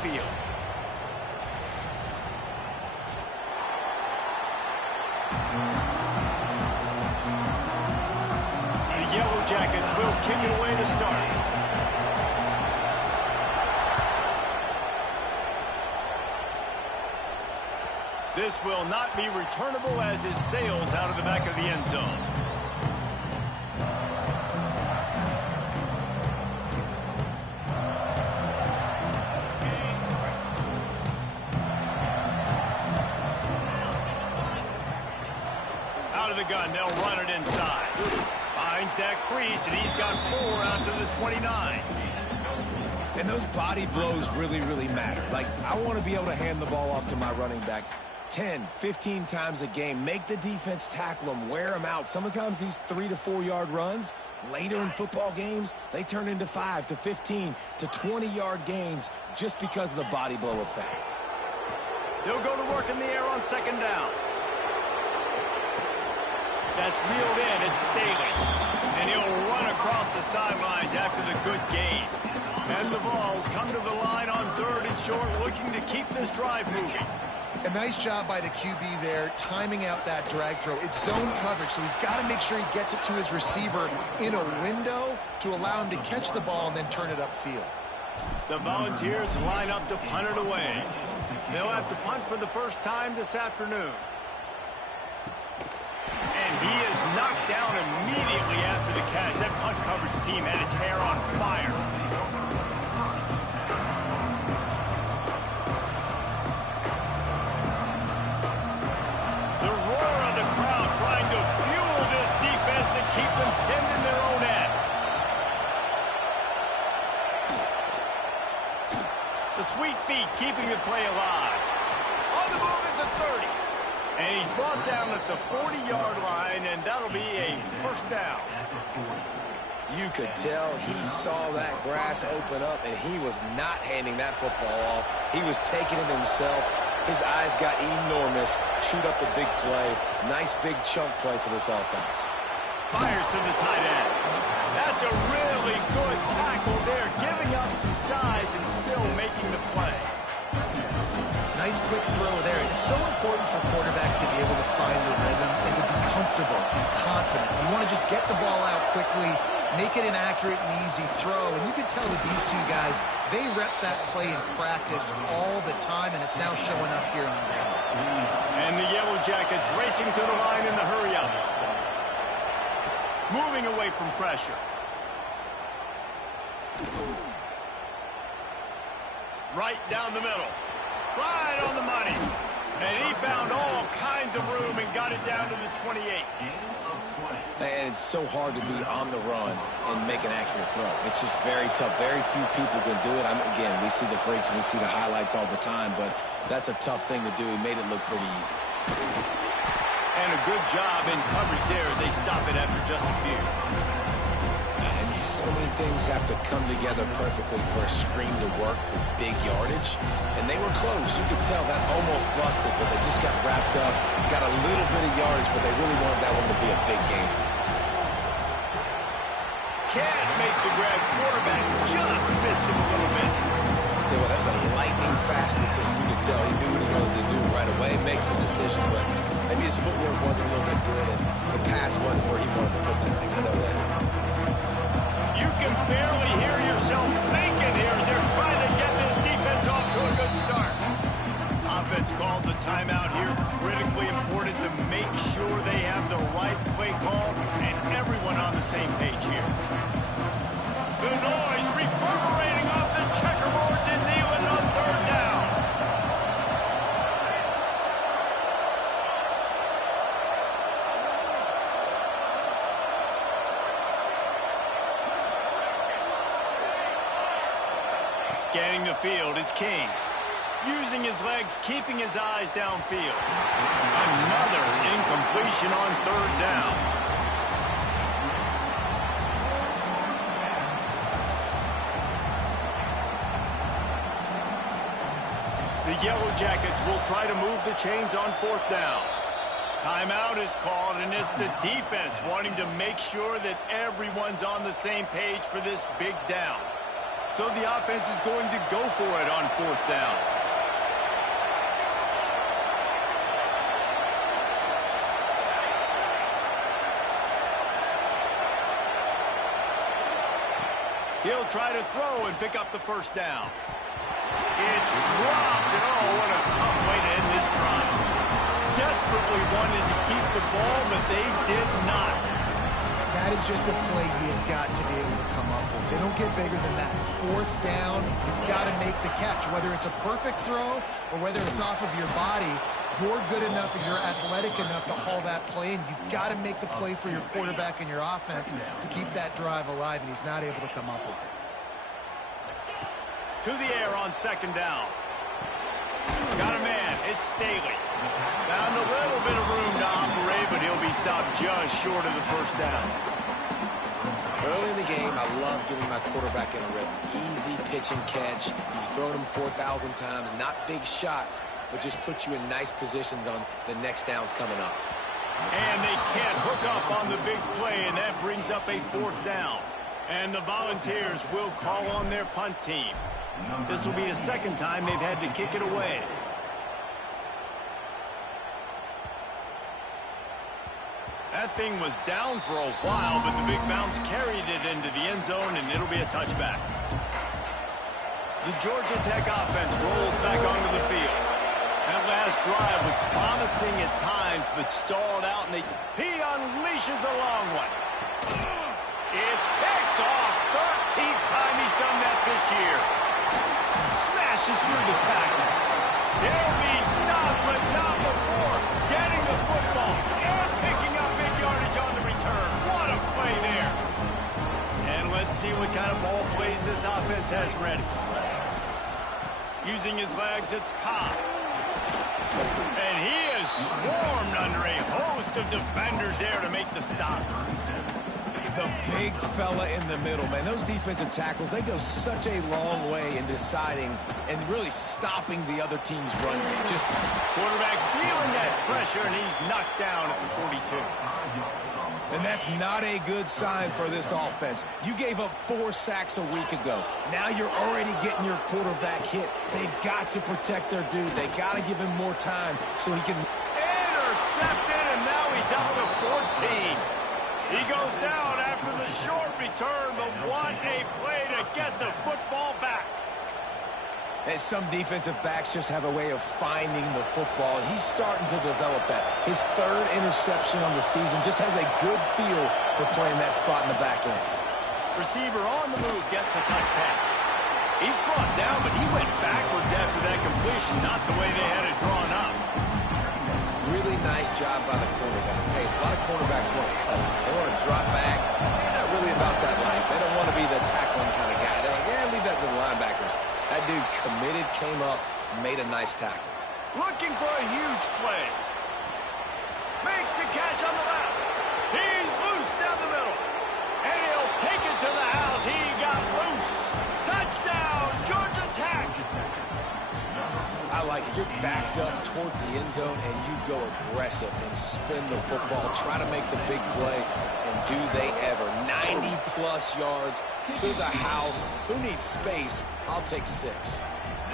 field. The Yellow Jackets will kick it away to start. This will not be returnable as it sails out of the back of the end zone. Out of the gun, they'll run it inside. Finds that crease, and he's got 4 out to the 29. And those body blows really, really matter. Like, I want to be able to hand the ball off to my running back 10, 15 times a game. Make the defense tackle them, wear them out. Sometimes these 3 to 4 yard runs, later in football games, they turn into 5 to 15 to 20 yard gains just because of the body blow effect. They'll go to work in the air on second down. That's reeled in. It's Staley. And he'll run across the sidelines after the good gain. And the Vols come to the line on 3rd and short, looking to keep this drive moving. A nice job by the QB there, timing out that drag throw. It's zone coverage, so he's got to make sure he gets it to his receiver in a window to allow him to catch the ball and then turn it upfield. The Volunteers line up to punt it away. They'll have to punt for the first time this afternoon. And he is knocked down immediately after the catch. That punt coverage team had its hair on fire. The roar of the crowd trying to fuel this defense to keep them pinned in their own end. The sweet feet keeping the play alive. On the move at the 30. And he's brought down at the 40-yard line, and that'll be a first down. You could tell he saw that grass open up, and he was not handing that football off. He was taking it himself. His eyes got enormous, chewed up a big play. Nice big chunk play for this offense. Fires to the tight end. That's a really good tackle there, giving up some size and still making the play. Nice quick throw there. It's so important for quarterbacks to be able to find the rhythm and to be comfortable and confident. You want to just get the ball out quickly, make it an accurate and easy throw. And you can tell that these two guys, they rep that play in practice all the time, and it's now showing up here on the ground. And the Yellow Jackets racing to the line in the hurry-up. Moving away from pressure. Right down the middle. Right on the money. And he found all kinds of room and got it down to the 28. And it's so hard to be on the run and make an accurate throw. It's just very tough. Very few people can do it. Again, we see the freaks and we see the highlights all the time, but that's a tough thing to do. He made it look pretty easy. And a good job in coverage there as they stop it after just a few. And so many things have to come together perfectly for a screen to work for big yardage. And they were close. You could tell that almost busted, but they just got wrapped up, got a little bit of yardage, but they really wanted that one to be a big game. Can't make the grab. Quarterback just missed him a little bit. Tell you what, that was a lightning fast decision. You could tell he knew what he wanted to do right away. Makes the decision, but maybe his footwork wasn't a little bit good, and the pass wasn't where he wanted to put that thing. I know that. You can barely hear yourself thinking here as they're trying to get this defense off to a good start. Offense calls a timeout here. Critically important to make sure they have the right play call and everyone on the same page here. The noise reverberating off the checkerboards in Neyland on 3rd down. Scanning the field, it's King. Using his legs, keeping his eyes downfield. Another incompletion on 3rd down. The Yellow Jackets will try to move the chains on 4th down. Timeout is called, and it's the defense wanting to make sure that everyone's on the same page for this big down. So the offense is going to go for it on 4th down. He'll try to throw and pick up the 1st down. It's dropped, and oh, what a tough way to end this drive. Desperately wanted to keep the ball, but they did not. That is just a play you've got to be able to come up with. They don't get bigger than that. 4th down, you've got to make the catch. Whether it's a perfect throw or whether it's off of your body, you're good enough and you're athletic enough to haul that play, and you've got to make the play for your quarterback and your offense to keep that drive alive, and he's not able to come up with it. To the air on 2nd down. Got a man. It's Staley. Found a little bit of room to operate, but he'll be stopped just short of the 1st down. Early in the game, I love getting my quarterback in a rhythm. Easy pitch and catch. You've thrown him 4,000 times. Not big shots, but just put you in nice positions on the next downs coming up. And they can't hook up on the big play, and that brings up a 4th down. And the Volunteers will call on their punt team. This will be the 2nd time they've had to kick it away. That thing was down for a while, but the big bounce carried it into the end zone, and it'll be a touchback. The Georgia Tech offense rolls back onto the field. That last drive was promising at times, but stalled out, and he unleashes a long one. It's picked off. 13th time he's done that this year. Smashes through the tackle. He'll be stopped, but not before getting the football and picking up big yardage on the return. What a play there. And let's see what kind of ball plays this offense has ready. Using his legs, it's Cobb. And he is swarmed under a host of defenders there to make the stop. The big fella in the middle, man. Those defensive tackles, they go such a long way in deciding and really stopping the other team's run game. Just quarterback feeling that pressure, and he's knocked down at the 42. And that's not a good sign for this offense. You gave up 4 sacks a week ago. Now you're already getting your quarterback hit. They've got to protect their dude. They got to give him more time so he can... Intercepted, and now he's up to 14. He goes down after the short return, but what a play to get the football back. And some defensive backs just have a way of finding the football, and he's starting to develop that. His 3rd interception on the season, just has a good feel for playing that spot in the back end. Receiver on the move gets the touch pass. He's brought down, but he went backwards after that completion, not the way they had it drawn up. Really nice job by the quarterback. Hey, a lot of quarterbacks want to cut it. They want to drop back. They're not really about that life. They don't want to be the tackling kind of guy. They're like, yeah, leave that to the linebackers. That dude committed, came up, made a nice tackle. Looking for a huge play. Makes a catch on the left. He's loose down the middle. And he'll take it to the house. He got loose. Touchdown, Georgia Tech. I like it. You're backed up towards the end zone, and you go aggressive and spin the football, try to make the big play, and do they ever. 90-plus yards to the house. Who needs space? I'll take 6.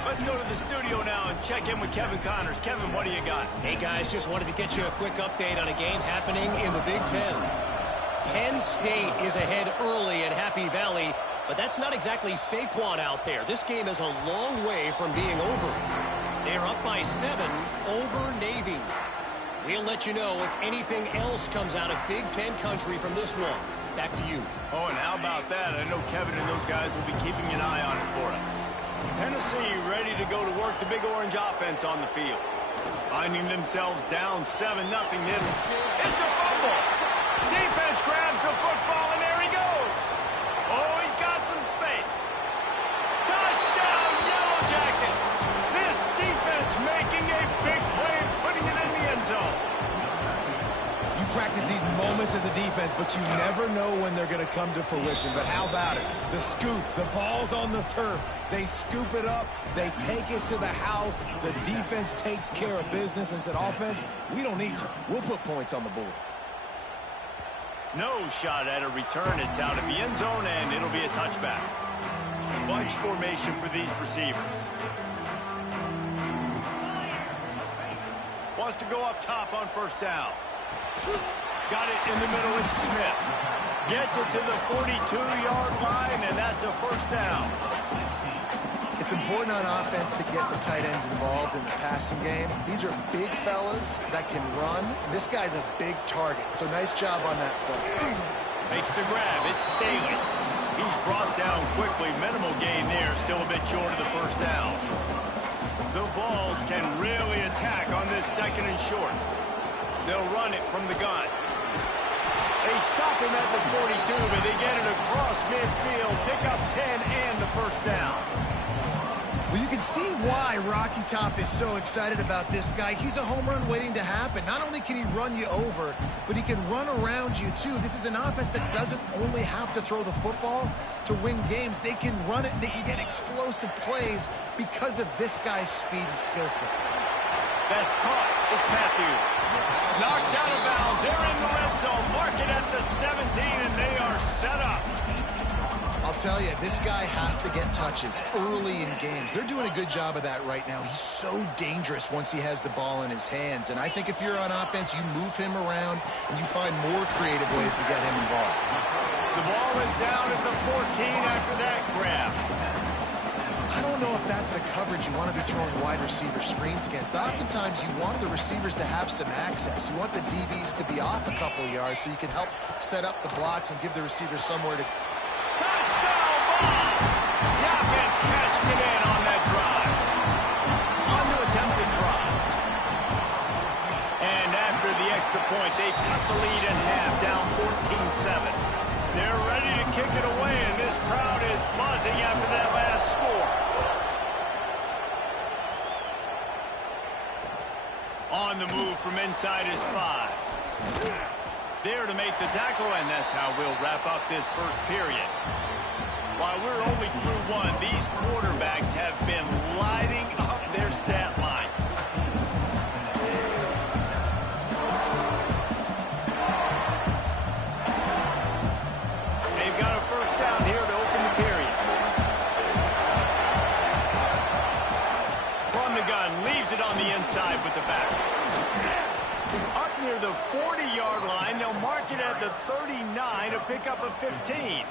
Let's go to the studio now and check in with Kevin Connors. Kevin, what do you got? Hey, guys, just wanted to get you a quick update on a game happening in the Big Ten. Penn State is ahead early at Happy Valley, but that's not exactly Saquon out there. This game is a long way from being over. They're up by 7 over Navy. We'll let you know if anything else comes out of Big Ten country from this one. Back to you. Oh, and how about that? I know Kevin and those guys will be keeping an eye on it for us. Tennessee ready to go to work, the Big Orange offense on the field. Finding themselves down 7-0 middle. It's a fumble. Defense grabs the football, and there he goes. Oh, he's got some space. Touchdown, Yellow Jackets. This defense making a big play and putting it in the end zone. You practice these moments as a defense, but you never know when they're going to come to fruition. But how about it? The scoop, the ball's on the turf. They scoop it up. They take it to the house. The defense takes care of business and said, offense, we don't need you. We'll put points on the board. No shot at a return. It's out of the end zone, and it'll be a touchback. bunch formation for these receivers. Wants to go up top on first down. Got it in the middle with Smith. Gets it to the 42-yard line, and that's a first down. It's important on offense to get the tight ends involved in the passing game. These are big fellas that can run. This guy's a big target, so nice job on that play. Makes the grab. It's Staley. He's brought down quickly. Minimal gain there. Still a bit short of the first down. The Vols can really attack on this second and short. They'll run it from the gun. They stop him at the 42, but they get it across midfield. Pick up 10 and the first down. Well, you can see why Rocky Top is so excited about this guy. He's a home run waiting to happen. Not only can he run you over, but he can run around you, too. This is an offense that doesn't only have to throw the football to win games. They can run it, and they can get explosive plays because of this guy's speed and skill set. That's caught. It's Matthews. Knocked out of bounds. They're in the red zone. Mark it at the 17, and they are set up. I'll tell you, this guy has to get touches early in games. They're doing a good job of that right now. He's so dangerous once he has the ball in his hands. And I think if you're on offense, you move him around and you find more creative ways to get him involved. The ball is down at the 14 after that grab. I don't know if that's the coverage you want to be throwing wide receiver screens against. Oftentimes, you want the receivers to have some access. You want the DBs to be off a couple of yards so you can help set up the blocks and give the receivers somewhere to... Touchdown, Vols! The offense cashing it in on that drive. On to attempt the try. And after the extra point, they cut the lead in half, down 14-7. They're ready to kick it away, and this crowd is buzzing after that last score. On the move from inside his 5. There to make the tackle, and that's how we'll wrap up this first period. While we're only through one, these quarterbacks have been lighting up their stat line. They've got a first down here to open the period. From the gun, leaves it on the inside with the back. Up near the 40-yard line, they'll mark it at the 39 to pick up a 15.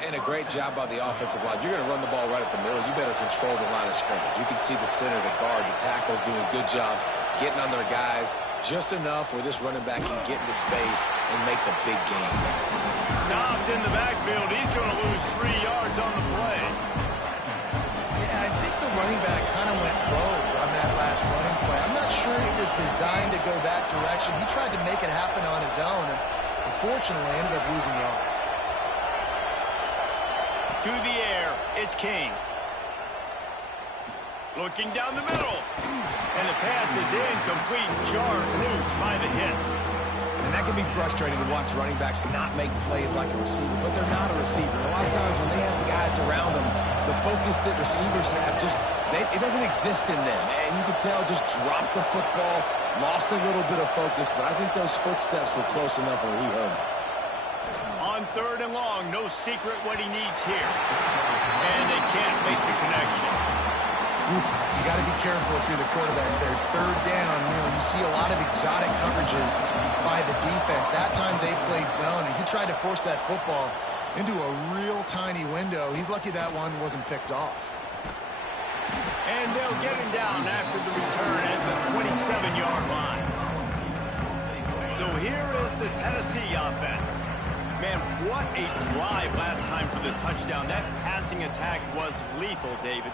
And a great job by the offensive line. You're going to run the ball right at the middle. You better control the line of scrimmage. You can see the center, the guard, the tackles doing a good job getting on their guys just enough where this running back can get into space and make the big game. Stopped in the backfield. He's going to lose 3 yards on the play. Yeah, I think the running back kind of went rogue on that last running play. I'm not sure it was designed to go that direction. He tried to make it happen on his own, and unfortunately ended up losing yards. To the air, it's King. Looking down the middle. And the pass is incomplete, jarred loose by the hit. And that can be frustrating to watch running backs not make plays like a receiver, but they're not a receiver. A lot of times when they have the guys around them, the focus that receivers have it doesn't exist in them. And you can tell just dropped the football, lost a little bit of focus, but I think those footsteps were close enough where he heard them. On 3rd and long, no secret what he needs here. And they can't make the connection. You got to be careful if you're the quarterback there. 3rd down, you see a lot of exotic coverages by the defense. That time they played zone, and he tried to force that football into a real tiny window. He's lucky that one wasn't picked off. And they'll get him down after the return at the 27-yard line. So here is the Tennessee offense. Man, what a drive last time for the touchdown. That passing attack was lethal, David.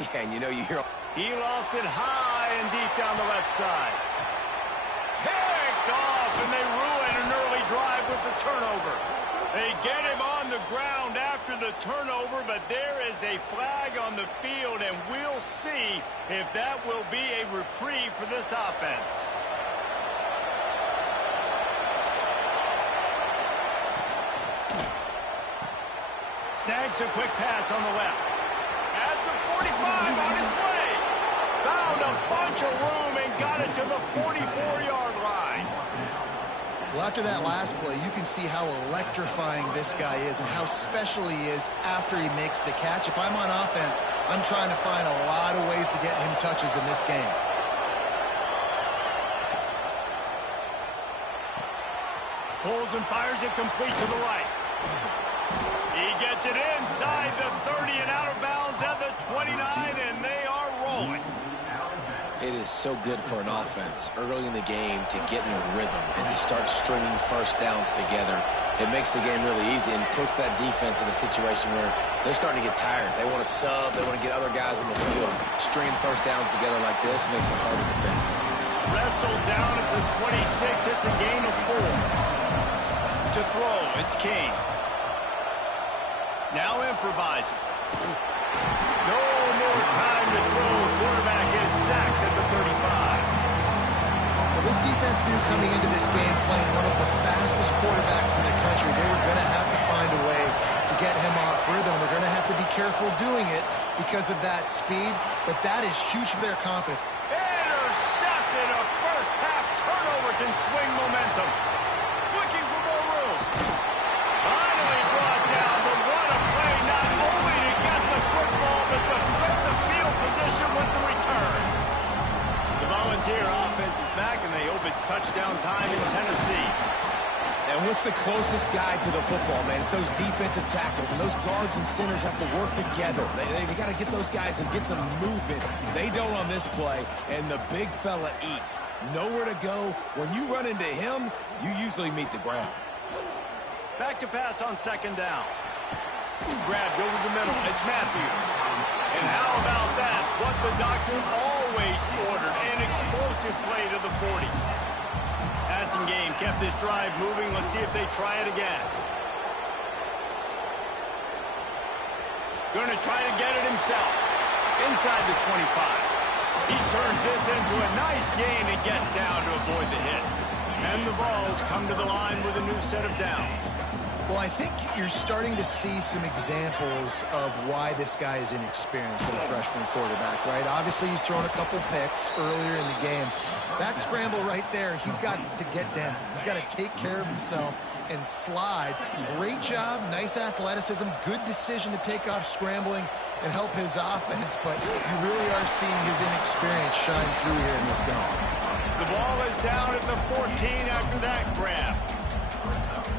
Yeah, and you hear... He lost it high and deep down the left side. Picked off, and they ruin an early drive with the turnover. They get him on the ground after the turnover, but there is a flag on the field, and we'll see if that will be a reprieve for this offense. Snags a quick pass on the left. At the 45 on his way. Found a bunch of room and got it to the 44-yard line. Well, after that last play, you can see how electrifying this guy is and how special he is after he makes the catch. If I'm on offense, I'm trying to find a lot of ways to get him touches in this game. Pulls and fires it complete to the right. He gets it inside the 30 and out of bounds at the 29, and they are rolling. It is so good for an offense early in the game to get in a rhythm and to start stringing first downs together. It makes the game really easy and puts that defense in a situation where they're starting to get tired. They want to sub. They want to get other guys in the field. Stringing first downs together like this makes it hard to defend. Wrestled down at the 26. It's a gain of 4. To throw, it's King. Now improvising. No more time to throw. Quarterback is sacked at the 35. Well, this defense knew coming into this game playing one of the fastest quarterbacks in the country. They were going to have to find a way to get him off rhythm. They're going to have to be careful doing it because of that speed, but that is huge for their confidence. Intercepted. A first half turnover can swing momentum. Looking for more room. Finally brought down, but what a play, not only to get the football, but to flip the field position with the return. The Volunteer offense is back, and they hope it's touchdown time in Tennessee. And what's the closest guy to the football, man? It's those defensive tackles, and those guards and centers have to work together. They got to get those guys and get some movement. They don't on this play, and the big fella eats. Nowhere to go. When you run into him, you usually meet the ground. Back to pass on second down. Grabbed over the middle. It's Matthews. And how about that? What the doctor always ordered. An explosive play to the 40. Passing game kept this drive moving. Let's see if they try it again. Going to try to get it himself. Inside the 25. He turns this into a nice gain and gets down to avoid the hit. And the Vols come to the line with a new set of downs. Well, I think you're starting to see some examples of why this guy is inexperienced as a freshman quarterback, right? Obviously, he's thrown a couple picks earlier in the game. That scramble right there, he's got to get down. He's got to take care of himself and slide. Great job, nice athleticism, good decision to take off scrambling and help his offense, but you really are seeing his inexperience shine through here in this game. The ball is down at the 14 after that grab.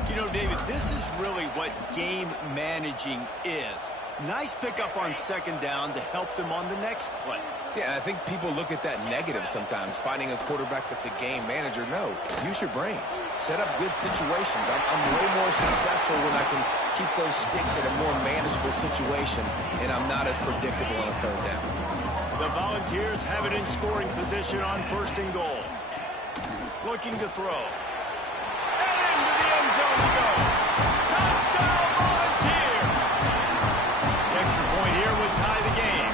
You know, David, this is really what game managing is. Nice pickup on second down to help them on the next play. Yeah, I think people look at that negative sometimes, finding a quarterback that's a game manager. No, use your brain. Set up good situations. I'm way more successful when I can keep those sticks in a more manageable situation, and I'm not as predictable on a third down. The Volunteers have it in scoring position on first and goal. Looking to throw. And into the end zone he goes. Touchdown, Volunteers! The extra point here would tie the game.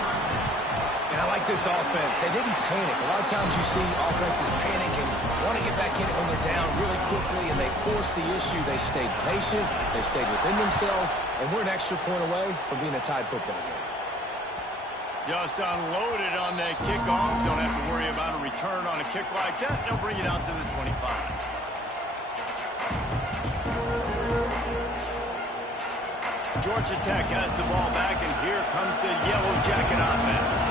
And I like this offense. They didn't panic. A lot of times you see offenses panic and want to get back in it when they're down really quickly, and they force the issue. They stayed patient. They stayed within themselves, and we're an extra point away from being a tied football game. Just unloaded on that kickoff. Don't have to worry about a return on a kick like that. They'll bring it out to the 25. Georgia Tech has the ball back, and here comes the Yellow Jacket offense.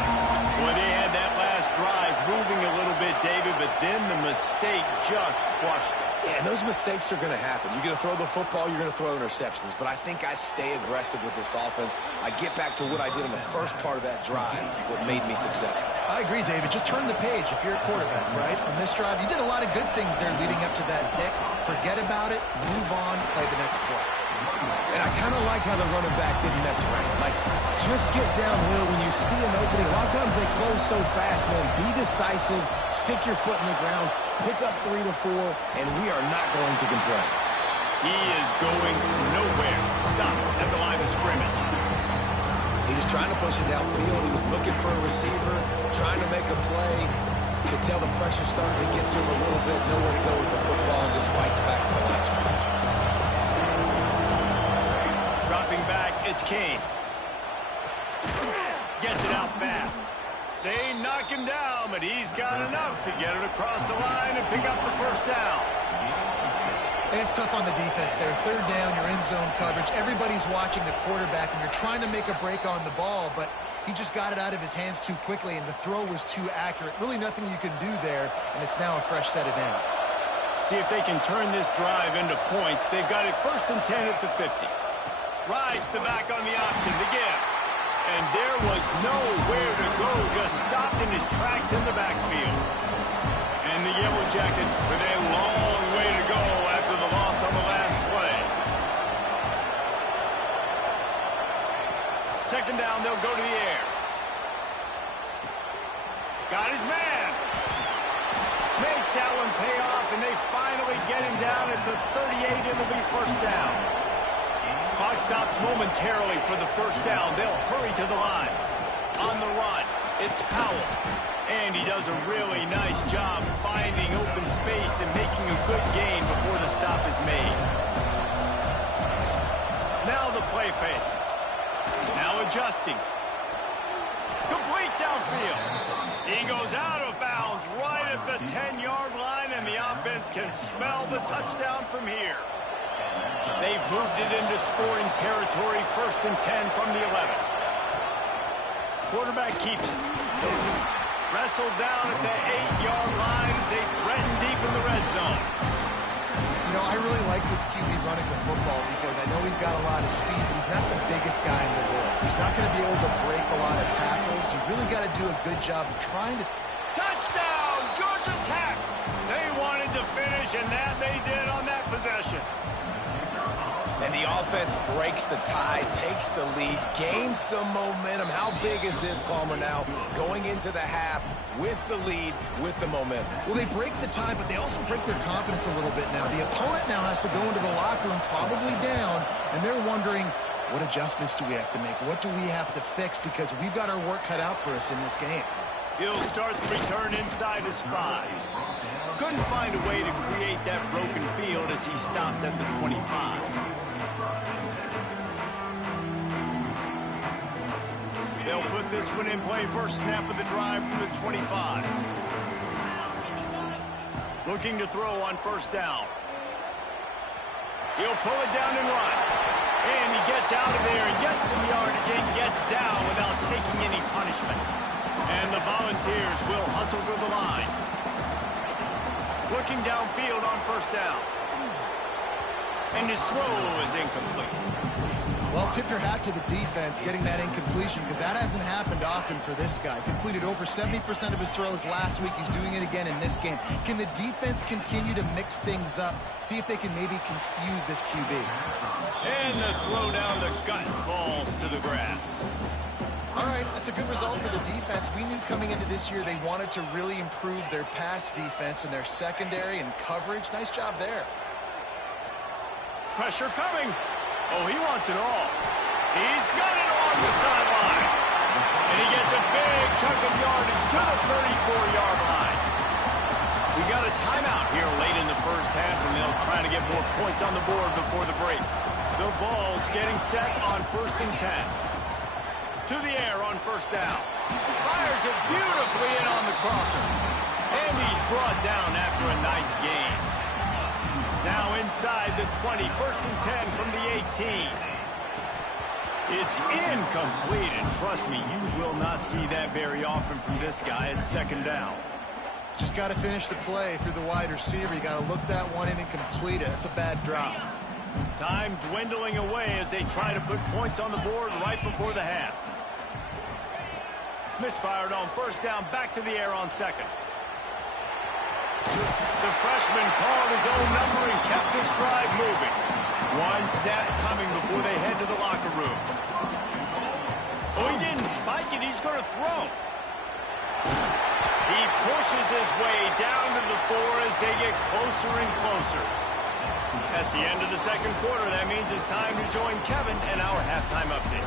Boy, they had that last drive moving a little bit, David, but then the mistake just crushed them. Yeah, and those mistakes are going to happen. You're going to throw the football, you're going to throw interceptions. But I think I stay aggressive with this offense. I get back to what I did in the first part of that drive, what made me successful. I agree, David. Just turn the page if you're a quarterback, right? On this drive, you did a lot of good things there leading up to that pick. Forget about it, move on, play the next play. And I kind of like how the running back didn't mess around. Like, just get downhill when you see an opening. A lot of times they close so fast, man. Be decisive, stick your foot in the ground, pick up 3 to 4, and we are not going to complain. He is going nowhere. Stop at the line of scrimmage. He was trying to push it downfield. He was looking for a receiver, trying to make a play. Could tell the pressure started to get to him a little bit. Nowhere to go with the football, and just fights back to the line of scrimmage. Dropping back, it's Kane. Gets it out fast. They knock him down, but he's got enough to get it across the line and pick up the first down. It's tough on the defense there. Third down, you're in zone coverage. Everybody's watching the quarterback, and you're trying to make a break on the ball, but he just got it out of his hands too quickly, and the throw was too accurate. Really nothing you can do there, and it's now a fresh set of downs. See if they can turn this drive into points. They've got it 1st and 10 at the 50. Rides the back on the option to give. And there was nowhere to go, just stopped in his tracks in the backfield. And the Yellow Jackets with a long way to go after the loss on the last play. 2nd down, they'll go to the air. Got his man. Makes that one pay off, and they finally get him down at the 38. It'll be 1st down. Clock stops momentarily for the 1st down. They'll hurry to the line. On the run, it's Powell. And he does a really nice job finding open space and making a good gain before the stop is made. Now the play fake. Now adjusting. Complete downfield. He goes out of bounds right at the 10-yard line, and the offense can smell the touchdown from here. They've moved it into scoring territory, 1st and 10 from the 11. Quarterback keeps it. Wrestled down at the 8-yard line as they threaten deep in the red zone. You know, I really like this QB running the football because I know he's got a lot of speed, but he's not the biggest guy in the world. So he's not going to be able to break a lot of tackles. You really got to do a good job of trying to... Touchdown, Georgia Tech! They wanted to finish, and that they did on that possession. And the offense breaks the tie, takes the lead, gains some momentum. How big is this, Palmer, now going into the half with the lead, with the momentum? Well, they break the tie, but they also break their confidence a little bit now. The opponent now has to go into the locker room probably down, and they're wondering, what adjustments do we have to make? What do we have to fix? Because we've got our work cut out for us in this game. He'll start the return inside his 5. Couldn't find a way to create that broken field as he stopped at the 25. They'll put this one in play. 1st snap of the drive from the 25. Looking to throw on 1st down. He'll pull it down and run. And he gets out of there and gets some yardage and gets down without taking any punishment. And the Volunteers will hustle to the line. Looking downfield on 1st down. And his throw is incomplete. Well, tip your hat to the defense getting that incompletion because that hasn't happened often for this guy. Completed over 70% of his throws last week. He's doing it again in this game. Can the defense continue to mix things up? See if they can maybe confuse this QB. And the throw down the gut falls to the grass. All right, that's a good result for the defense. We knew coming into this year they wanted to really improve their pass defense and their secondary and coverage. Nice job there. Pressure coming. Oh, he wants it all. He's got it on the sideline. And he gets a big chunk of yardage to the 34-yard line. We got a timeout here late in the 1st half, and they'll try to get more points on the board before the break. The Vols getting set on 1st and 10. To the air on 1st down. Fires it beautifully in on the crosser. And he's brought down after a nice gain. Now inside the 20, 1st and 10 from the 18. It's incomplete, and trust me, you will not see that very often from this guy at 2nd down. Just got to finish the play through the wide receiver. You got to look that one in and complete it. That's a bad drop. Time dwindling away as they try to put points on the board right before the half. Misfired on 1st down, back to the air on 2nd. The freshman called his own number and kept this drive moving. One snap coming before they head to the locker room. Oh, he didn't spike it. He's going to throw. He pushes his way down to the 4 as they get closer and closer. That's the end of the 2nd quarter. That means it's time to join Kevin in our halftime update.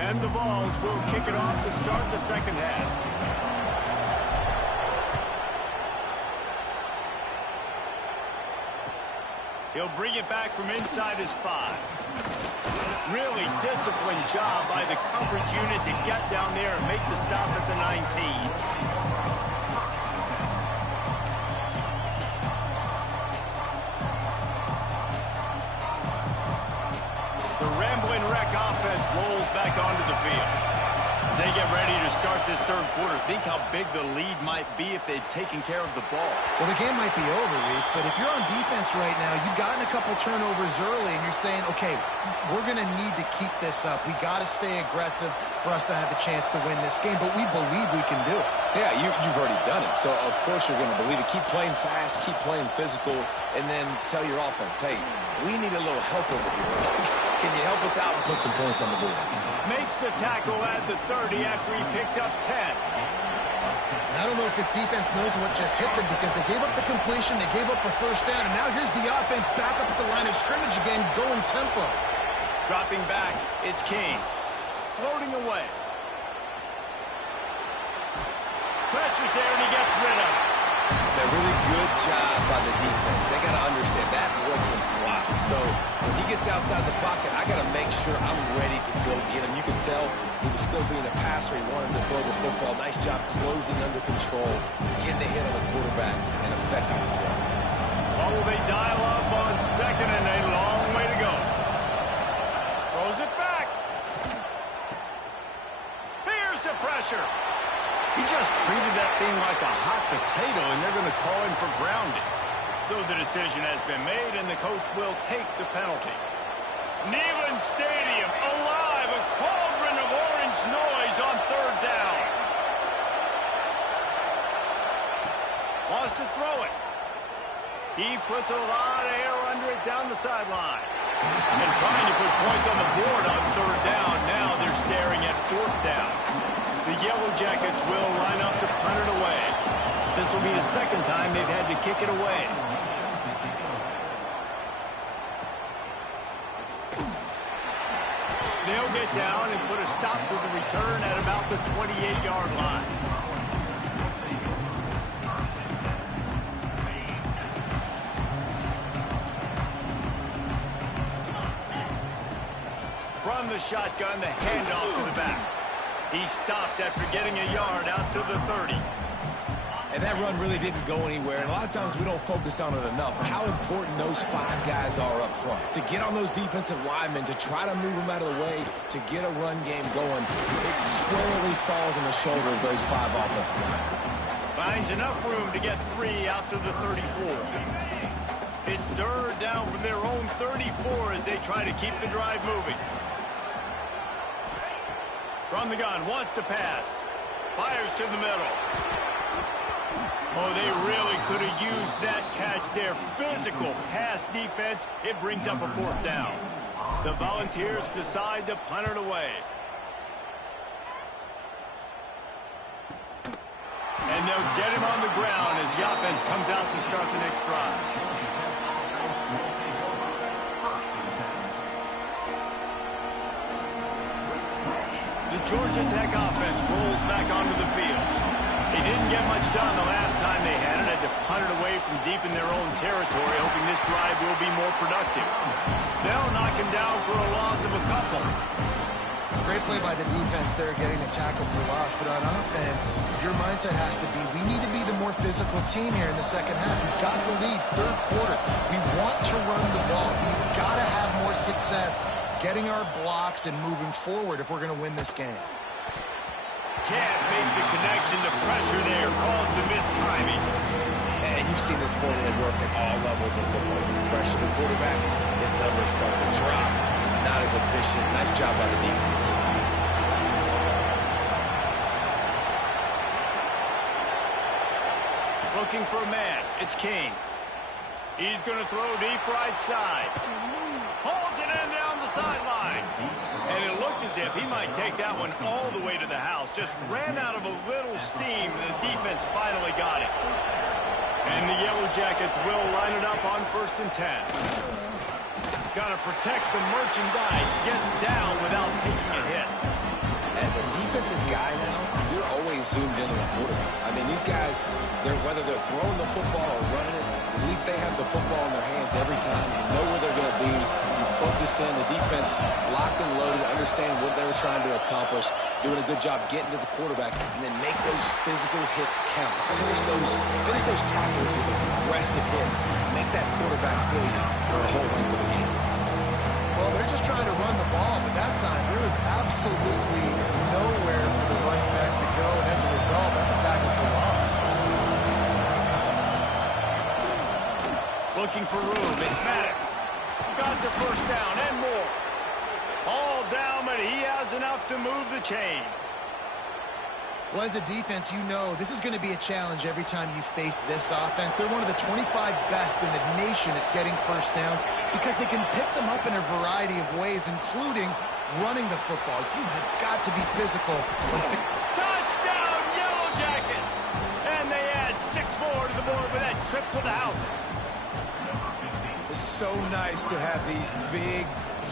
And the Vols will kick it off to start the 2nd half. He'll bring it back from inside his 5. Really disciplined job by the coverage unit to get down there and make the stop at the 19. The Rambling Wreck offense rolls back onto the field. As they get ready to start this third quarter, think how big the lead might be if they'd taken care of the ball. Well, the game might be over, Reese, but if you're on defense right now, you've gotten a couple turnovers early, and you're saying, okay, we're going to need to keep this up. We got to stay aggressive for us to have a chance to win this game, but we believe we can do it. Yeah, you've already done it, so of course you're going to believe it. Keep playing fast, keep playing physical, and then tell your offense, hey, we need a little help over here. Can you help us out and put some points on the board? Makes the tackle at the 30 after he picked up 10. I don't know if this defense knows what just hit them because they gave up the completion, they gave up a first down, and now here's the offense back up at the line of scrimmage again, going tempo. Dropping back, it's King. Floating away. Pressure's there, and he gets rid of it. A really good job by the defense. They got to understand that boy can fly. So when he gets outside the pocket, I got to make sure I'm ready to go get him. You can tell he was still being a passer. He wanted to throw the football. Nice job closing under control, getting the hit on the quarterback, and affecting the throw. What will they dial up on second and a long way to go? Throws it back. Here's the pressure. He just treated that thing like a hot potato, and they're going to call him for grounding. So the decision has been made, and the coach will take the penalty. Neyland Stadium, alive, a cauldron of orange noise on third down. Wants to throw it. He puts a lot of air under it down the sideline. And trying to put points on the board on third down. Now they're staring at fourth down. The Yellow Jackets will line up to punt it away. This will be the second time they've had to kick it away. They'll get down and put a stop to the return at about the 28-yard line. From the shotgun, the handoff to the back. He stopped after getting a yard out to the 30. And that run really didn't go anywhere. And a lot of times we don't focus on it enough. But how important those five guys are up front. To get on those defensive linemen, to try to move them out of the way, to get a run game going, it squarely falls on the shoulder of those five offensive linemen. Finds enough room to get 3 out to the 34. It's third down from their own 34 as they try to keep the drive moving. From the gun, wants to pass. Fires to the middle. Oh, they really could have used that catch there. Physical pass defense. It brings up a fourth down. The Volunteers decide to punt it away. And they'll get him on the ground as the offense comes out to start the next drive. The Georgia Tech offense rolls back onto the field. They didn't get much done the last time they had it. Had to punt it away from deep in their own territory, hoping this drive will be more productive. They'll knock him down for a loss of a couple. Great play by the defense there, getting the tackle for loss. But on offense, your mindset has to be, we need to be the more physical team here in the second half. We've got the lead, third quarter. We want to run the ball. We've got to have more success getting our blocks and moving forward if we're going to win this game. Can't make the connection. The pressure there caused the missed timing. And you've seen this formula work at all levels of football. You pressure the quarterback, his numbers start to drop. He's not as efficient. Nice job by the defense. Looking for a man. It's King. He's going to throw deep right side. Hauls it in down the sideline. And it looked as if he might take that one all the way to the house. Just ran out of a little steam, and the defense finally got it. And the Yellow Jackets will line it up on 1st and 10. Got to protect the merchandise. Gets down without taking a hit. As a defensive guy now, you're always zoomed in on the quarterback. I mean, these guys, whether they're throwing the football or running it, at least they have the football in their hands every time. You know where they're going to be. You focus in. The defense locked and loaded, understand what they were trying to accomplish, doing a good job getting to the quarterback, and then make those physical hits count. Finish those tackles with aggressive hits. Make that quarterback feel you for the whole length of the game. Well, they're just trying to run the ball, but that time there was absolutely nowhere for the running back to go, and as a result, that's a tackle for loss. Looking for room. It's Maddox. Got the first down and more. All down, but he has enough to move the chains. Well, as a defense, you know this is going to be a challenge every time you face this offense. They're one of the 25 best in the nation at getting first downs because they can pick them up in a variety of ways, including running the football. You have got to be physical. Touchdown, Yellow Jackets! And they add 6 more to the board with that trip to the house. It's so nice to have these big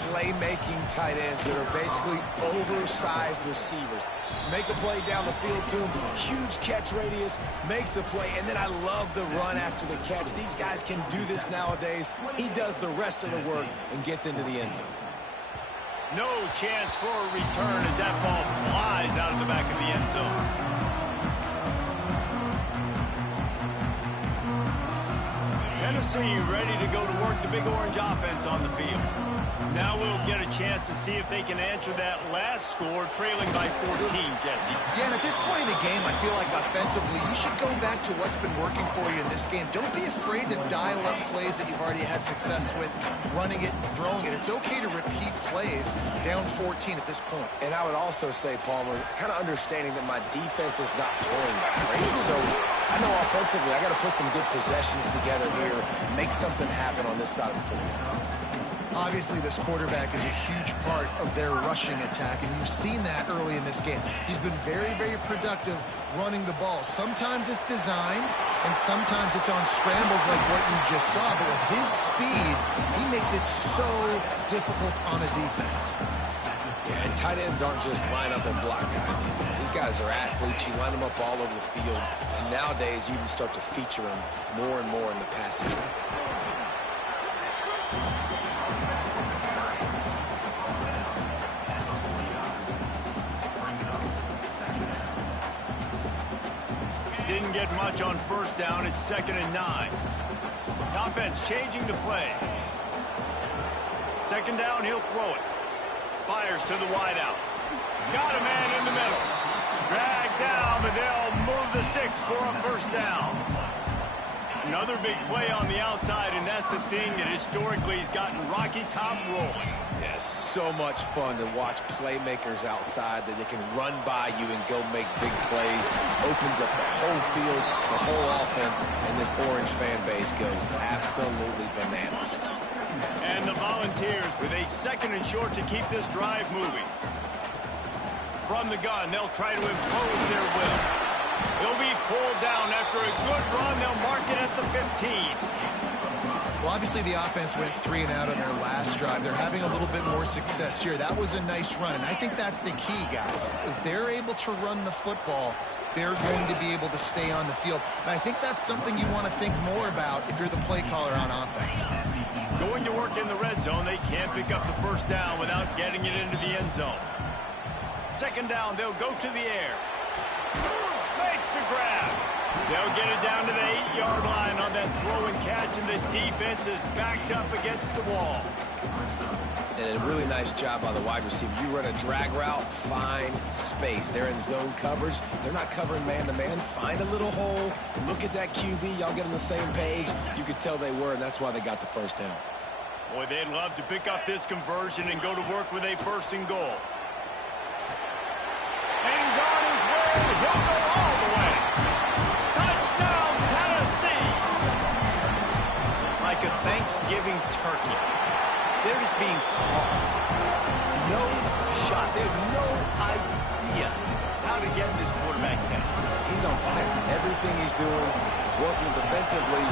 playmaking tight ends that are basically oversized receivers. Make a play down the field to him. Huge catch radius, makes the play, and then I love the run after the catch. These guys can do this nowadays. He does the rest of the work and gets into the end zone. No chance for a return as that ball flies out of the back of the end zone. Tennessee ready to go to work the Big Orange offense on the field. Now we'll get a chance to see if they can answer that last score, trailing by 14, Jesse. Yeah, and at this point in the game, I feel like offensively, you should go back to what's been working for you in this game. Don't be afraid to dial up plays that you've already had success with, running it and throwing it. It's okay to repeat plays down 14 at this point. And I would also say, Palmer, kind of understanding that my defense is not playing great. So I know offensively, I got to put some good possessions together here, make something happen on this side of the football. Obviously, this quarterback is a huge part of their rushing attack, and you've seen that early in this game. He's been very, very productive running the ball. Sometimes it's designed, and sometimes it's on scrambles like what you just saw. But with his speed, he makes it so difficult on a defense. Yeah, and tight ends aren't just line up and block guys. These guys are athletes. You line them up all over the field, and nowadays you can start to feature them more and more in the passing game. Didn't get much on first down. It's 2nd and 9. Offense changing the play. 2nd down, he'll throw it. Fires to the wideout. Got a man in the middle. Dragged down, but they'll move the sticks for a first down. Another big play on the outside, and that's the thing that historically has gotten Rocky Top rolling. Yeah, so much fun to watch playmakers outside that they can run by you and go make big plays. Opens up the whole field, the whole offense, and this Orange fan base goes absolutely bananas. And the Volunteers with a 2nd and short to keep this drive moving. From the gun, they'll try to impose their will. They'll be pulled down after a good run. They'll mark it at the 15. Well, obviously the offense went 3 and out on their last drive. They're having a little bit more success here. That was a nice run, and I think that's the key, guys. If they're able to run the football, they're going to be able to stay on the field. And I think that's something you want to think more about if you're the play caller on offense. Going to work in the red zone, they can't pick up the first down without getting it into the end zone. 2nd down, they'll go to the air. Makes the grab. They'll get it down to the 8-yard line on that throw and catch, and the defense is backed up against the wall. And a really nice job by the wide receiver. You run a drag route, find space. They're in zone coverage. They're not covering man-to-man. Find a little hole. Look at that QB. Y'all get on the same page. You could tell they were, and that's why they got the first down. Boy, they'd love to pick up this conversion and go to work with a 1st and goal. And he's on his way. He'll go all the way. Touchdown, Tennessee. Like a Thanksgiving turkey. They're just being caught. No shot. They have no idea how to get in this quarterback's head. He's on fire. Everything he's doing is working defensively.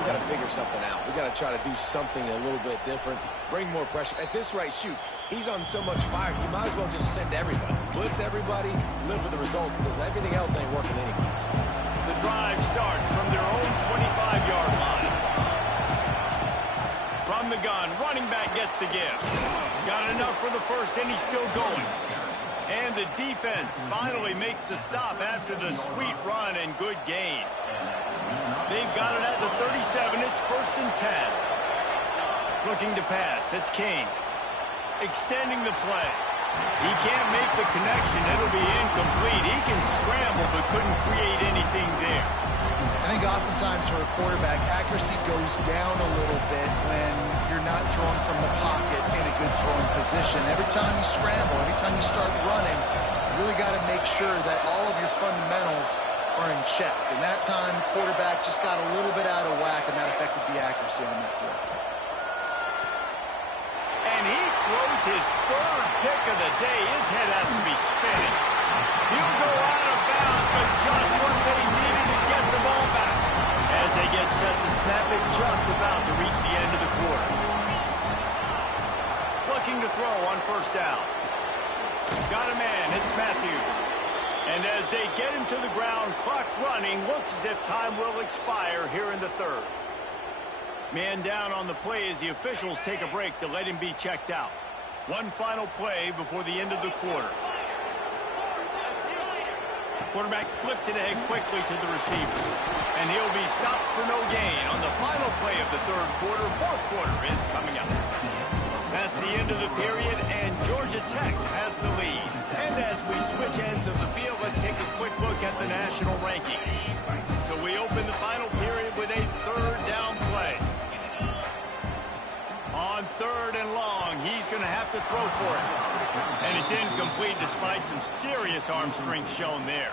We got to figure something out. We got to try to do something a little bit different. Bring more pressure. At this rate, shoot, he's on so much fire, you might as well just send everybody. Blitz everybody, live with the results, because everything else ain't working anyways. The drive starts from their own 25-yard line. From From the gun, running back gets to give. Got enough for the first, and he's still going. And the defense finally makes the stop after the sweet run and good gain. They've got it at the 37. It's 1st and 10. Looking to pass. It's King. Extending the play. He can't make the connection. It'll be incomplete. He can scramble but couldn't create anything there. I think oftentimes for a quarterback, accuracy goes down a little bit when you're not throwing from the pocket in a good throwing position. Every time you scramble, every time you start running, you really got to make sure that all of your fundamentals are in check. And that time, quarterback just got a little bit out of whack, and that affected the accuracy on that throw. And he throws his 3rd pick of the day. His head has to be spinning. He'll go out of bounds, but just what they needed to get the ball back. As they get set to snap it, just about to reach the end of the quarter. Looking to throw on 1st down. Got a man, it's Matthews. And as they get him to the ground, clock running, looks as if time will expire here in the 3rd. Man down on the play as the officials take a break to let him be checked out. One final play before the end of the quarter. Quarterback flips it ahead quickly to the receiver. And he'll be stopped for no gain on the final play of the 3rd quarter. 4th quarter is coming up. That's the end of the period, and Georgia Tech has the lead. And as we switch ends of the field, let's take a quick look at the national rankings. So we open the final period with a 3rd down play. On 3rd and long, he's going to have to throw for it. And it's incomplete despite some serious arm strength shown there.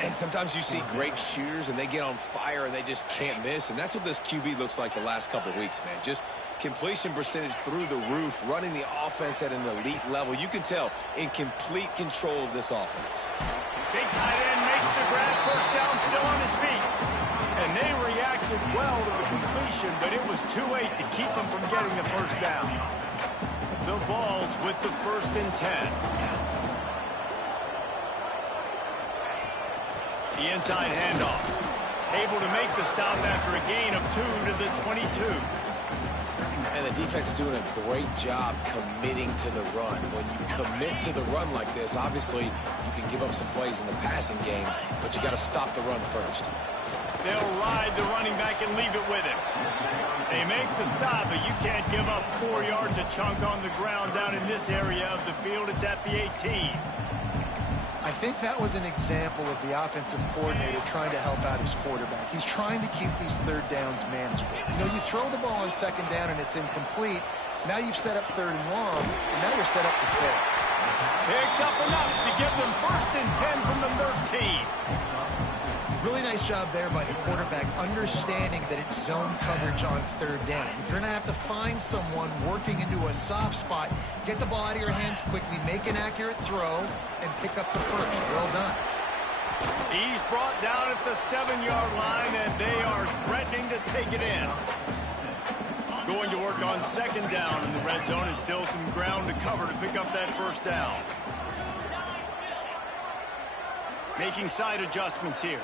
And sometimes you see great shooters and they get on fire and they just can't miss. And that's what this QB looks like the last couple of weeks, man. Just completion percentage through the roof, running the offense at an elite level. You can tell in complete control of this offense. Big tight end makes the grab. 1st down, still on his feet. And they reacted well to the completion, but it was too late to keep them from getting the 1st down. The Vols with the 1st and 10. The inside handoff. Able to make the stop after a gain of 2 to the 22. And the defense doing a great job committing to the run. When you commit to the run like this, obviously you can give up some plays in the passing game, but you got to stop the run first. They'll ride the running back and leave it with him. They make the stop, but you can't give up 4 yards a chunk on the ground down in this area of the field. It's at the 18. I think that was an example of the offensive coordinator trying to help out his quarterback. He's trying to keep these 3rd downs manageable. You know, you throw the ball on 2nd down and it's incomplete. Now you've set up 3rd and long, and now you're set up to fail. Picks up enough to give them 1st and 10 from the 13. Really nice job there by the quarterback, understanding that it's zone coverage on 3rd down. If you're going to have to find someone working into a soft spot, get the ball out of your hands quickly, make an accurate throw, and pick up the 1st. Well done. He's brought down at the 7-yard line, and they are threatening to take it in. Going to work on 2nd down in the red zone is still some ground to cover to pick up that 1st down. Making side adjustments here.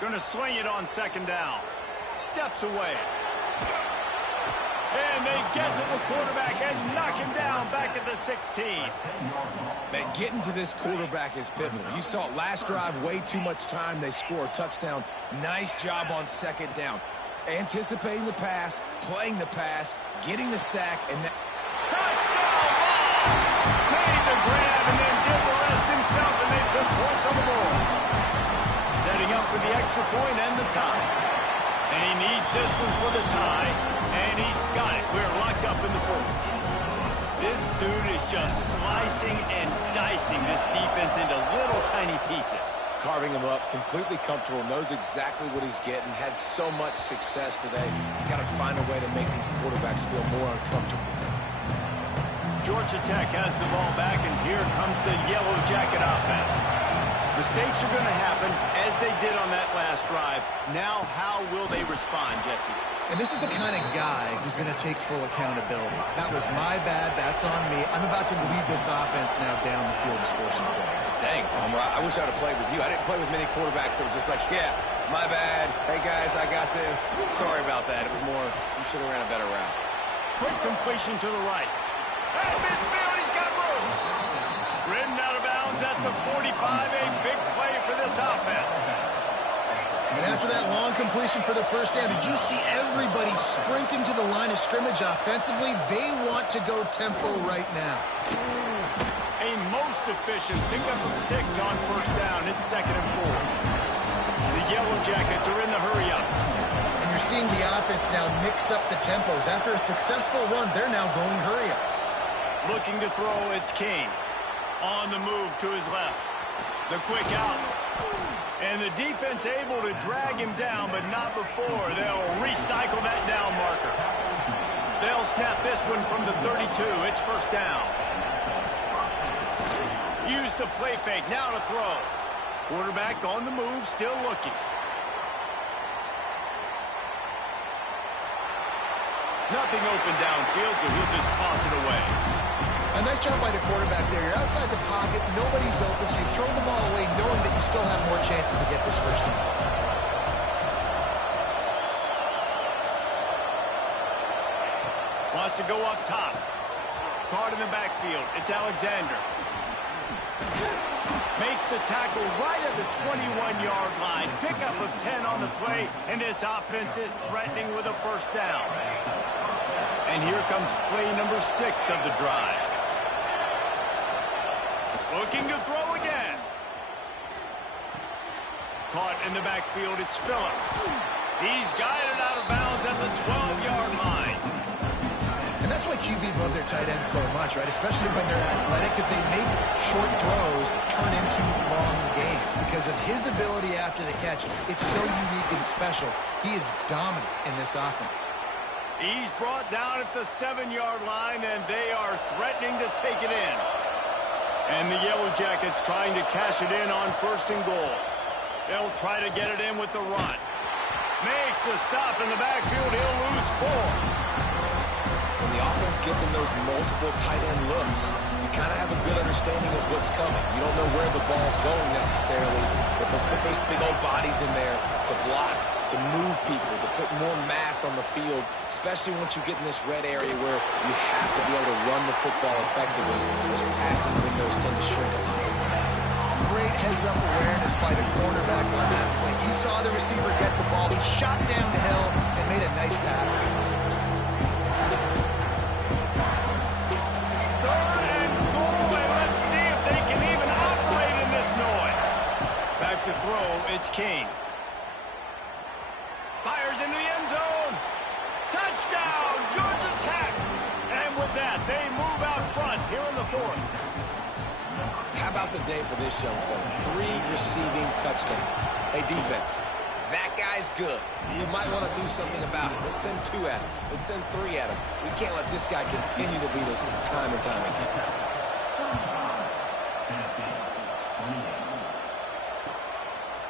Going to swing it on 2nd down. Steps away. And they get to the quarterback and knock him down back at the 16. Man, getting to this quarterback is pivotal. You saw it last drive, way too much time. They score a touchdown. Nice job on 2nd down. Anticipating the pass, playing the pass, getting the sack, and that... Touchdown ball! Made the grab and then did the rest himself, and they put points on the board. Setting up for the extra point and the tie. And he needs this one for the tie, and he's got it. We're locked up in the 4th. This dude is just slicing and dicing this defense into little tiny pieces. Carving him up, completely comfortable, knows exactly what he's getting, had so much success today. You got to find a way to make these quarterbacks feel more uncomfortable. Georgia Tech has the ball back, and here comes the Yellow Jacket offense. Mistakes are going to happen, as they did on that last drive. Now, how will they respond, Jesse? And this is the kind of guy who's going to take full accountability. That was my bad. That's on me. I'm about to lead this offense now down the field and score some points. Dang, Palmer, I wish I would have played with you. I didn't play with many quarterbacks that were just like, yeah, My bad. Hey, guys, I got this. Sorry about that. It was more, you should have ran a better route. Quick completion to the right. At midfield, he's got room. Ridden out of bounds at the 45. A big play for this offense. And after that long completion for the first down, did you see everybody sprinting to the line of scrimmage offensively? They want to go tempo right now. A most efficient pickup of 6 on first down. It's 2nd and 4. The Yellow Jackets are in the hurry-up. And you're seeing the offense now mix up the tempos. After a successful run, they're now going hurry-up. Looking to throw, it's Kane. On the move to his left. The quick out. And the defense able to drag him down, but not before. They'll recycle that down marker. They'll snap this one from the 32. It's first down. Use the play fake. Now to throw. Quarterback on the move, still looking. Nothing open downfield, so he'll just toss it away. A nice job by the quarterback there. You're outside the pocket, nobody's open, so you throw the ball away knowing that you still have more chances to get this first down. Wants to go up top. Caught in the backfield. It's Alexander. Makes the tackle right at the 21-yard line. Pickup of 10 on the play, and this offense is threatening with a first down. And here comes play number 6 of the drive. Looking to throw again. Caught in the backfield, it's Phillips. He's guided out of bounds at the 12-yard line. And that's why QBs love their tight ends so much, right? Especially when they're athletic, because they make short throws turn into long gains. Because of his ability after the catch, it's so unique and special. He is dominant in this offense. He's brought down at the 7-yard line, and they are threatening to take it in. And the Yellow Jackets trying to cash it in on 1st and goal. They'll try to get it in with the run. Makes a stop in the backfield. He'll lose 4. When the offense gets in those multiple tight end looks, you kind of have a good understanding of what's coming. You don't know where the ball's going necessarily, but they'll put those big old bodies in there to block, to move people, to put more mass on the field, especially once you get in this red area where you have to be able to run the football effectively. Those passing windows tend to shrink a lot. Great heads-up awareness by the cornerback on that play. He saw the receiver get the ball. He shot downhill and made a nice tackle. 3rd and goal, and let's see if they can even operate in this noise. Back to throw, it's Kane. Fires into the end zone. Touchdown, Georgia Tech. And with that, they move out front here in the 4th. How about the day for this young fella? 3 receiving touchdowns. Hey, defense, that guy's good. You might want to do something about it. Let's send 2 at him. Let's send 3 at him. We can't let this guy continue to beat us time and time again.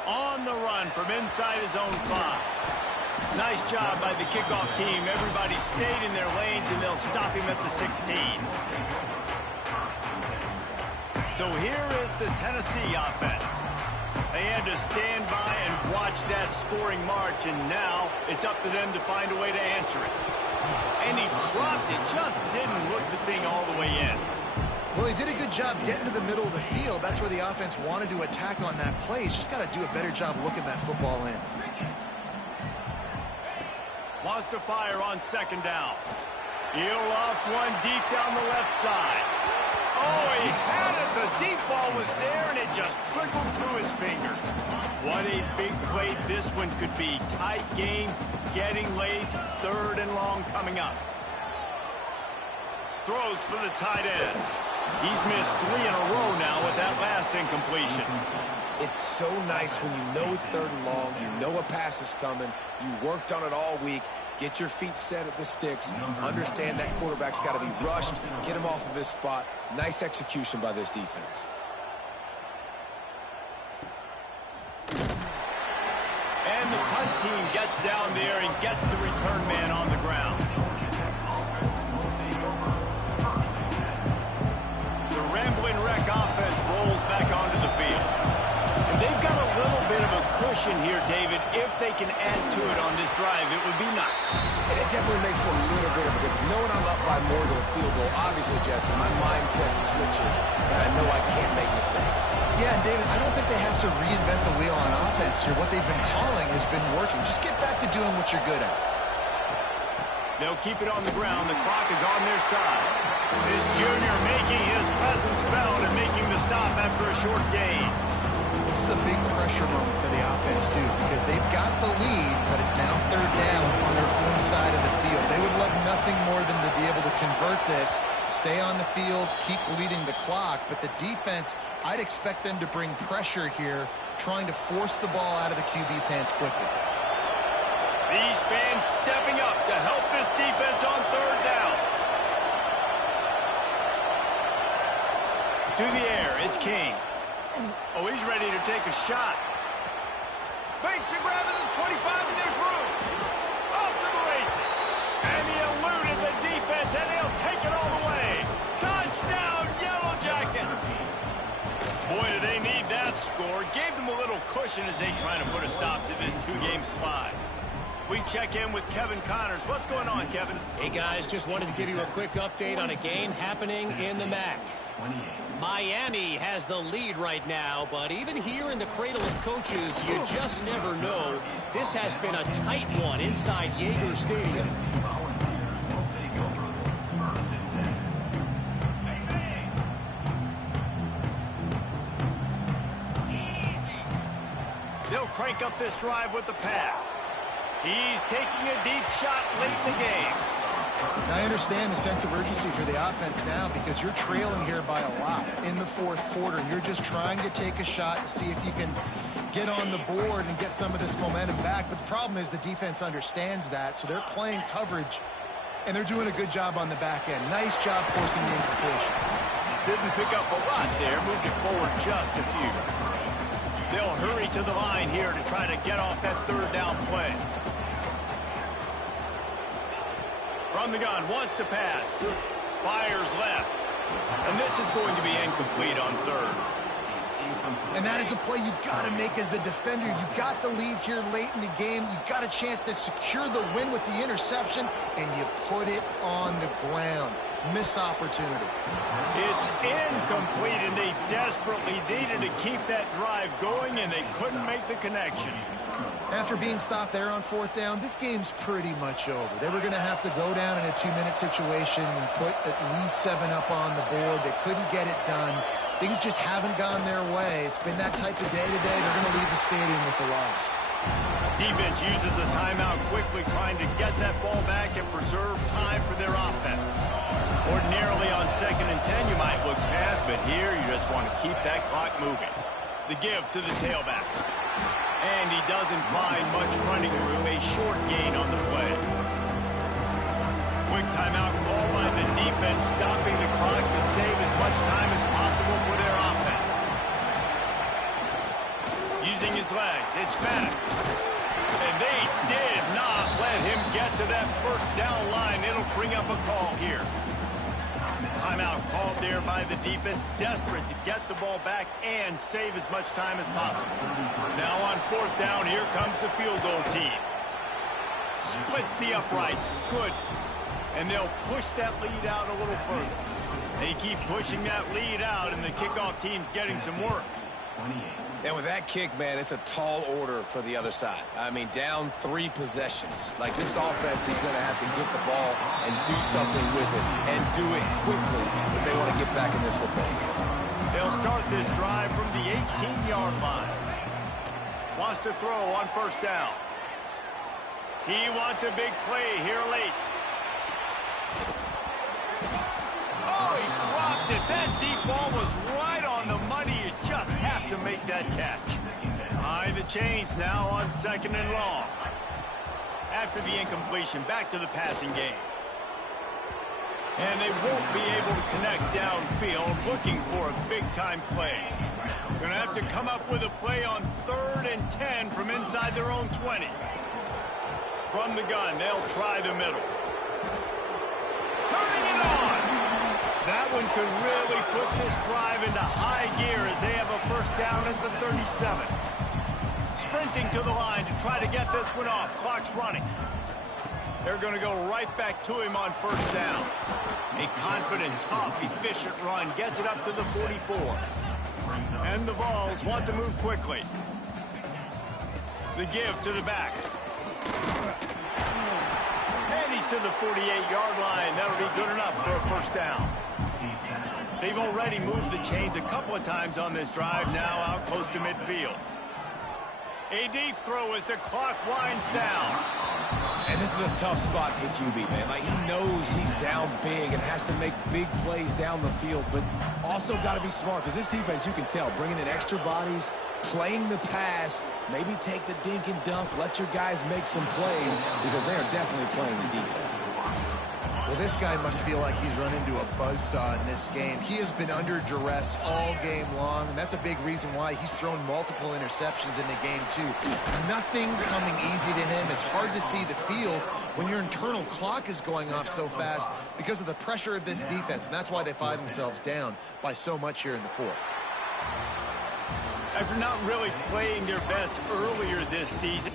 On the run from inside his own 5. Nice job by the kickoff team. Everybody stayed in their lanes, and they'll stop him at the 16. So here is the Tennessee offense. They had to stand by and watch that scoring march, and now it's up to them to find a way to answer it. And he dropped it, just didn't look the thing all the way in. Well, he did a good job getting to the middle of the field. That's where the offense wanted to attack on that play. He's just got to do a better job looking that football in. Wants to fire on 2nd down. He'll off one deep down the left side. Oh, he had it. The deep ball was there, and it just trickled through his fingers. What a big play this one could be. Tight game, getting late, 3rd and long coming up. Throws for the tight end. He's missed 3 in a row now with that last incompletion. It's so nice when you know it's 3rd and long, you know a pass is coming, you worked on it all week, get your feet set at the sticks, understand that quarterback's got to be rushed, get him off of his spot. Nice execution by this defense. And the punt team gets down there and gets the return man on the ground. The Rambling Wreck offense rolls back onto the field. And they've got a little bit of a cushion here, David, drive, it would be nice. And it definitely makes a little bit of a difference. Knowing I'm up by more than a field goal, obviously, Jesse, my mindset switches, and I know I can't make mistakes. Yeah, and David, I don't think they have to reinvent the wheel on offense here. What they've been calling has been working. Just get back to doing what you're good at. They'll keep it on the ground. The clock is on their side. This junior making his presence felt and making the stop after a short gain. This is a big pressure moment for the offense, too, because they've got the lead, but it's now third down on their own side of the field. They would love nothing more than to be able to convert this, stay on the field, keep bleeding the clock, but the defense, I'd expect them to bring pressure here, trying to force the ball out of the QB's hands quickly. These fans stepping up to help this defense on third down. To the air, it's King. Oh, he's ready to take a shot. Makes a grab at the 25, and there's room. Off to the races. And he eluded the defense, and he'll take it all the way. Touchdown, Yellow Jackets. Boy, do they need that score. Gave them a little cushion as they try to put a stop to this two-game slide. We check in with Kevin Connors. What's going on, Kevin? Hey, guys, just wanted to give you a quick update on a game happening in the MAC. Miami has the lead right now, but even here in the cradle of coaches, you just never know. This has been a tight one inside Yager Stadium. They'll crank up this drive with the pass. He's taking a deep shot late in the game. I understand the sense of urgency for the offense now because you're trailing here by a lot in the fourth quarter. You're just trying to take a shot and see if you can get on the board and get some of this momentum back. But the problem is the defense understands that, so they're playing coverage, and they're doing a good job on the back end. Nice job forcing the incompletion. Didn't pick up a lot there, moved it forward just a few. They'll hurry to the line here to try to get off that third down play. From the gun, wants to pass. Fires left. And this is going to be incomplete on third. And that is a play you've got to make as the defender. You've got the lead here late in the game. You've got a chance to secure the win with the interception, and you put it on the ground. Missed opportunity. It's incomplete, and they desperately needed to keep that drive going, and they couldn't make the connection. After being stopped there on fourth down, this game's pretty much over. They were going to have to go down in a 2-minute situation and put at least 7 up on the board. They couldn't get it done. Things just haven't gone their way. It's been that type of day today. They're going to leave the stadium with the loss. Defense uses a timeout quickly, trying to get that ball back and preserve time for their offense. Ordinarily on 2nd and 10, you might look past, but here you just want to keep that clock moving. The give to the tailback. And he doesn't find much running room, a short gain on the play. Quick timeout call by the defense, stopping the clock to save as much time as possible for their offense. Using his legs, it's Maddox. And they did not let him get to that first down line. It'll bring up a call here. Timeout called there by the defense, desperate to get the ball back and save as much time as possible. Now on fourth down, here comes the field goal team. Splits the uprights, good. And they'll push that lead out a little further. They keep pushing that lead out, and the kickoff team's getting some work. And with that kick, man, it's a tall order for the other side. I mean, down 3 possessions. Like, this offense is going to have to get the ball and do something with it, and do it quickly if they want to get back in this football game. They'll start this drive from the 18-yard line. Wants to throw on first down. He wants a big play here late. Oh, he dropped it. That deep ball was right on the money. You just have to make that catch. Behind the chains now on 2nd and long. After the incompletion, back to the passing game. And they won't be able to connect downfield, looking for a big-time play. Going to have to come up with a play on 3rd and 10 from inside their own 20. From the gun, they'll try the middle. Turning it on. That one could really put this drive into high gear as they have a first down at the 37. sprinting to the line to try to get this one off. Clock's running. They're going to go right back to him on first down. A confident, tough, efficient run gets it up to the 44. And the Vols want to move quickly. The give to the back. And he's to the 48-yard line. That'll be good enough for a first down. They've already moved the chains a couple of times on this drive, now out close to midfield. A deep throw as the clock winds down. And this is a tough spot for QB, man. Like, he knows he's down big and has to make big plays down the field, but also got to be smart, because this defense, you can tell, bringing in extra bodies, playing the pass, maybe take the dink and dunk, let your guys make some plays, because they are definitely playing the defense. Well, this guy must feel like he's run into a buzzsaw in this game. He has been under duress all game long, and that's a big reason why he's thrown multiple interceptions in the game, too. Nothing coming easy to him. It's hard to see the field when your internal clock is going off so fast because of the pressure of this defense, and that's why they find themselves down by so much here in the fourth. After not really playing their best earlier this season,